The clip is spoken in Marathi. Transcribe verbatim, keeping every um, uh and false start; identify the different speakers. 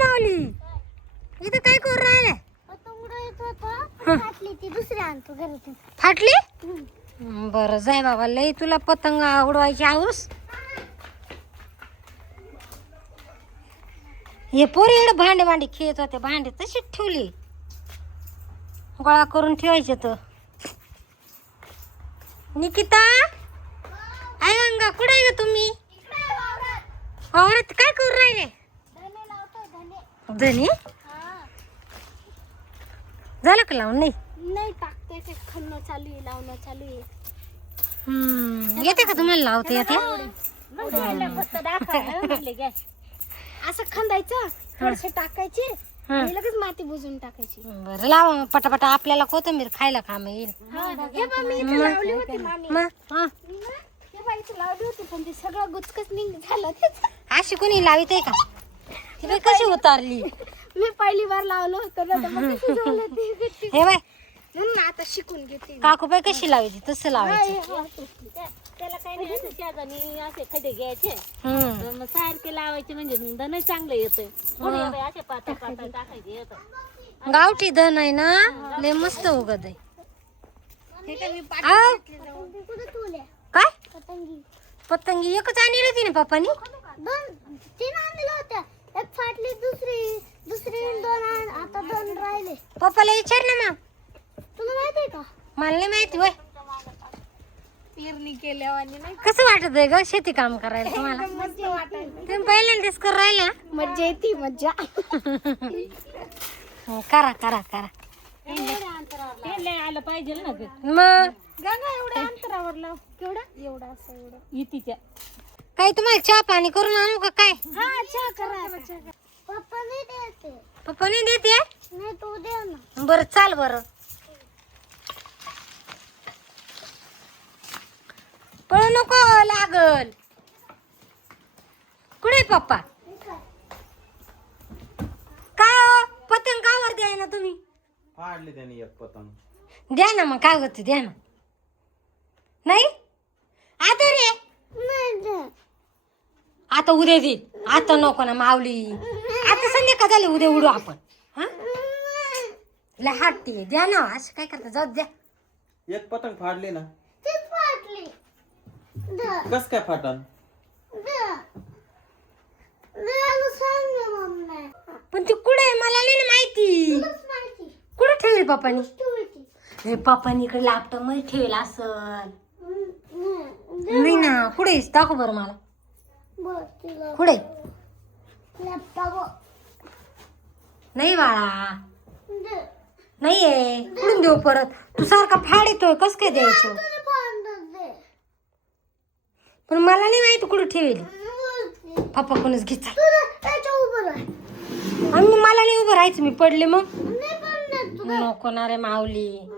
Speaker 1: माऊली इथं काय करू राहिल्या?
Speaker 2: फाटली ती दुसरी आणतो घरातून.
Speaker 1: फाटली? बरं जाय बाबा, लई तुला पतंग उडवायची हाऊस. हे पोरी इकडे भांडे भांडे खेळत होते, भांडे तशीच ठेवली, गोळा करून ठेवायचे. तर निकिता आई गंगा कुठे आहे ग तुम्ही? औरत काय करू राहिले? धने झालं का लावून? नाही
Speaker 2: नाही टाकते ते, खणणं चालू आहे, लावणं चालू आहे.
Speaker 1: हम्म येते का तुम्हाला लावते? येते.
Speaker 2: फक्त दाखवायला म्हणले काय असं खंदायचं, थोडसे टाकायचे आणि लगेच माती बुजून टाकायची.
Speaker 1: बरं लावा पटापटा, आपल्याला कोथिंबीर खायला काम येईल.
Speaker 2: हे बघ मी इथं लावली होती मामी,
Speaker 1: मग हा
Speaker 2: हे बघ इथं लावली होती पण ते सगळं गुचकच निघ झालं त्याचं.
Speaker 1: अशी कोणी लावित आहे का? ती बाई कशी उतारली?
Speaker 2: मी पहिली बार लावलं होतं ना, तर मग कशी झालं ते.
Speaker 1: हे बाय
Speaker 2: म्हणून आता शिकून घेते.
Speaker 1: काकूबाई कशी लावायची तसं लावायचं.
Speaker 3: त्याला काही नाही, असं शेजारी असे खडे घ्यायचे,
Speaker 1: हम्म
Speaker 3: मग सारखे लावायचे, म्हणजे धन चांगलं येतं. असे पातळ पातळ टाकायचे येतं.
Speaker 1: गावठी धन आहे ना, लय मस्त उगत आहे. आव,
Speaker 2: कुठे ठेवल्या
Speaker 1: काय
Speaker 2: पतंगी?
Speaker 1: पतंगी एकच आणली होती ना पप्पानी?
Speaker 2: दोन तीन आणल्या होत्या, एक फाटली, दुसरी दुसरी दोन आण- आता दोन राहिले.
Speaker 1: पप्पाला विचार ना मग.
Speaker 2: तुला माहितीये का
Speaker 1: मला नाही माहिती वय.
Speaker 2: पेरणी केल्यावानी नाही
Speaker 1: कसं वाटत आहे ग शेती काम करायला तुम्हाला?
Speaker 2: मज्जा वाटायला.
Speaker 1: तुम्ही पहिल्यांदाच करू राहिल्या?
Speaker 2: मज्जा येते मज्जा.
Speaker 1: हं, करा करा करा
Speaker 3: ते लय आलं पाहिजे ना ते
Speaker 1: मग.
Speaker 2: गंगा एवढ्या अंतरावर लाव. केवढं? एवढं असं एवढं.
Speaker 3: इतीच्या.
Speaker 1: काही तुम्हाला चहा पाणी करून आणू का काय?
Speaker 2: हा चहा करा. पप्पा नाही द्यायचे.
Speaker 1: पप्पा नाही देते?
Speaker 2: नाही तू दे ना.
Speaker 1: बरं चाल बरं. पळू नको लागल. कुठे पप्पा? काय हो? पतंग कावर द्याय ना तुम्ही?
Speaker 4: फाडली त्याने एक पतंग.
Speaker 1: द्या ना मग, काय होते द्या ना. नाही आता रे,
Speaker 2: नाही दे.
Speaker 1: आता उद्या देईल. आता नको ना माऊली, आता संध्याकाळ झाली, उद्या उडू आपण. हा लय हट्टी द्या ना. असं काय करता, जाऊ द्या.
Speaker 4: एक पतंग फाडली ना.
Speaker 2: तीच फाटली. दे.
Speaker 4: कस काय फाटन?
Speaker 2: दे. द्यायला सांग ना मम्मी.
Speaker 1: पण ती कुठे आहे मला नाही ना माहिती.
Speaker 2: तुलाच माहिती.
Speaker 1: कुठे ठेवली पप्पानी?
Speaker 2: ठेवायची.
Speaker 1: हे पप्पानी इकडे लॅपटॉप मध्ये ठेवला असल.
Speaker 2: नाही.
Speaker 1: नाही ना, कुठे आहेस? दाखव बरं मला.
Speaker 2: बघ तिला
Speaker 1: कुठे?
Speaker 2: लॅपटॉप.
Speaker 1: नाही बाळा,
Speaker 2: दे.
Speaker 1: नाहीये. कुठून देऊ परत? तू सारखा फाड येतोय, कस काय द्यायचं?
Speaker 2: तुला फाडून दे.
Speaker 1: पण मला नाही माहिती कुठे ठेवली.
Speaker 2: बोलते.
Speaker 1: पप्पा कोणच घे चाल.
Speaker 2: तुला त्याच्या उभं राह.
Speaker 1: आणि मला नाही उभं राहायचं, मी पडले मग.
Speaker 2: नाही पडणार तू.
Speaker 1: नको ना रे माऊली.